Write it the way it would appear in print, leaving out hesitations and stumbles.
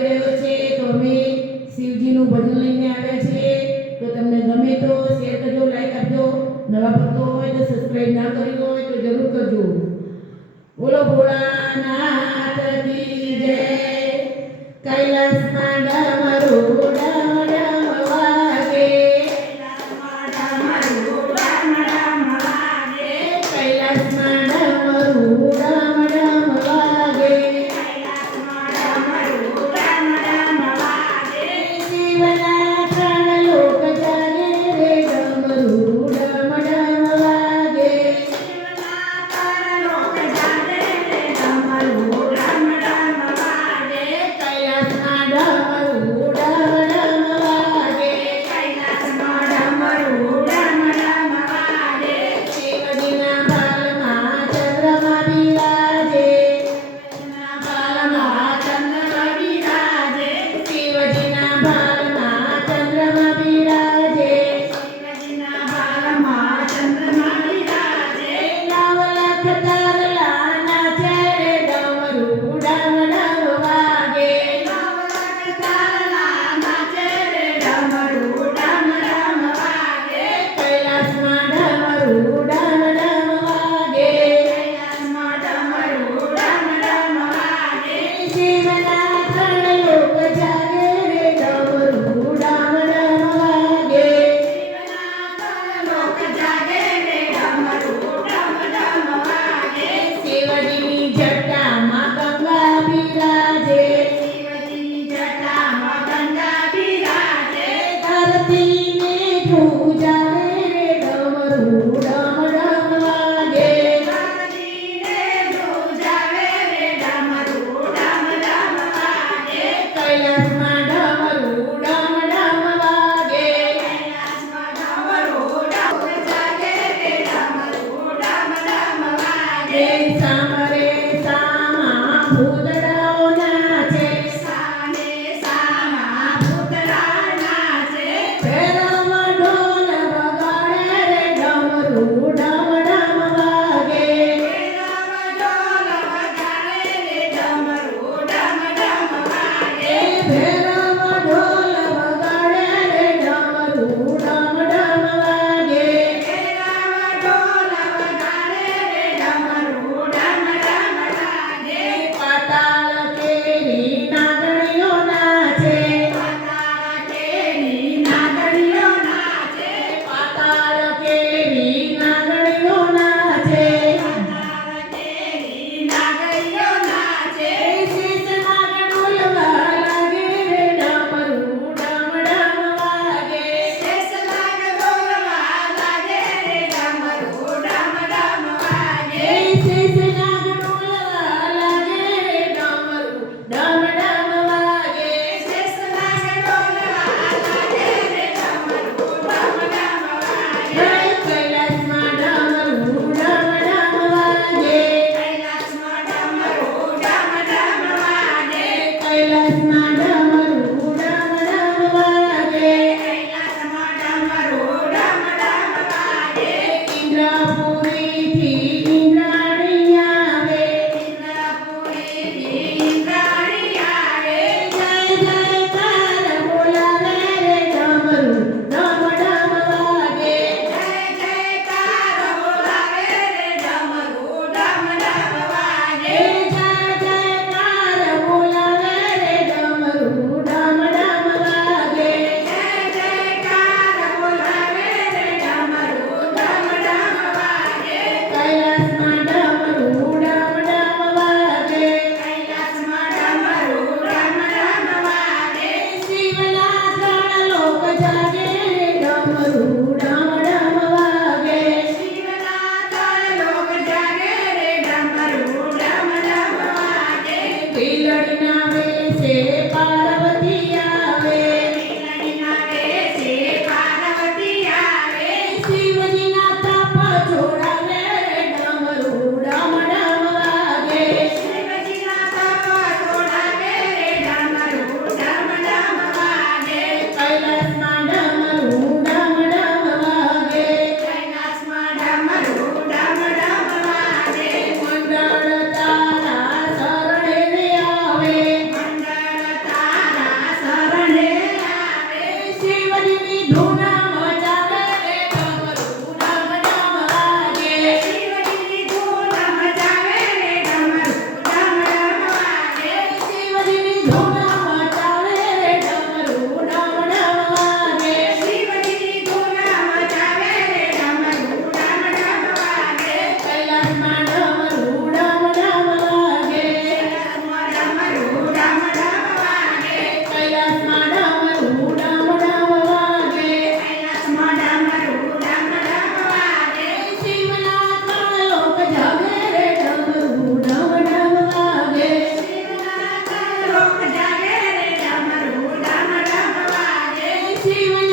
આવી રહ્યો છે તો અમે શિવજીનું ભજન લઈને આવ્યા છીએ તો તમને ગમે તો શેર કરજો લાઈક આપજો નવા ભક્તો હોય તો સબસ્ક્રાઇબ ના કરી હોય તો જરૂર કરજો બોલો ભોળાનાથ કી જય કૈલાસમાં ડમરું ડમ ડમ વાગે કૈલાસમાં ડમરું ડમ ડમ વાગે શિવના ત્રણ લોક જાગે રે ડમરું ડમ ડમ વાગે કૈલાસમાં ડમરું ડમ ડમ વાગે શિવજીના ભાલમાં ચંદ્રમા બિરાજે શિવજીના ભાલમાં ચંદ્રમા બિરાજે નવ લાખ તારલા નાચે રે ડમરું ડમ ડમ વાગે કૈલાસમાં ડમરું ડમ ડમ વાગે શિવના ત્રણ લોક જાગે રે ડમરું ડમ ડમ વાગે શિવજીની જટામાં ગંગા બિરાજે ધરતીને પૂજાવે રે ડમરું ડમ ડમ વાગે કૈલાસમાં ડમરું ડમ ડમ વાગે સામરે સામા ભૂતડાઓ નાચે ભેરવમાં ઢોલ વગાડે રે ડમરું ડમ ડમ વાગે ભેરવમાં ઢોલ વગાડે રે ડમરું ડમ ડમ વાગે પાતાળ કેરી નાગણીઓ નાચે પાતાળ કેરી નાગણીઓ નાચે શીશ નાગ ડોલવા લાગે રે શિવને